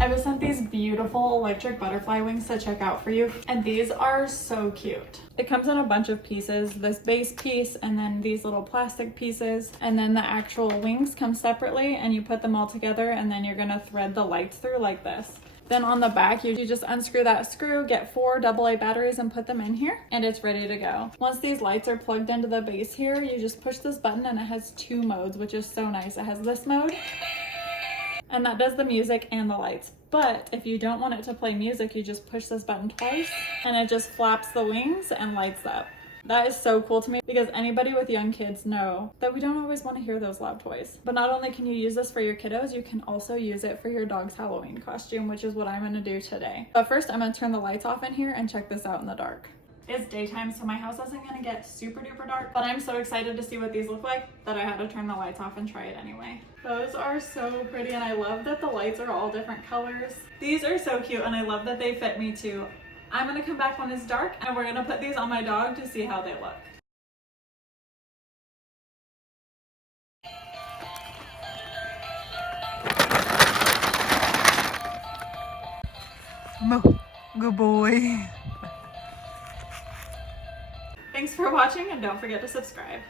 I was sent these beautiful electric butterfly wings to check out for you, and these are so cute. It comes in a bunch of pieces, this base piece and then these little plastic pieces, and then the actual wings come separately, and you put them all together, and then you're gonna thread the lights through like this. Then on the back, you just unscrew that screw, get 4 AA batteries and put them in here, and it's ready to go. Once these lights are plugged into the base here, you just push this button and it has 2 modes, which is so nice. It has this mode, and that does the music and the lights. But if you don't want it to play music, you just push this button twice and it just flaps the wings and lights up. That is so cool to me because anybody with young kids know that we don't always want to hear those loud toys. But not only can you use this for your kiddos, you can also use it for your dog's Halloween costume, which is what I'm going to do today. But first, I'm going to turn the lights off in here and check this out in the dark. It's daytime, so my house isn't going to get super duper dark, but I'm so excited to see what these look like that I had to turn the lights off and try it anyway. Those are so pretty, and I love that the lights are all different colors. These are so cute, and I love that they fit me too. I'm going to come back when it's dark, and we're going to put these on my dog to see how they look. Good boy. Thanks for watching, and don't forget to subscribe.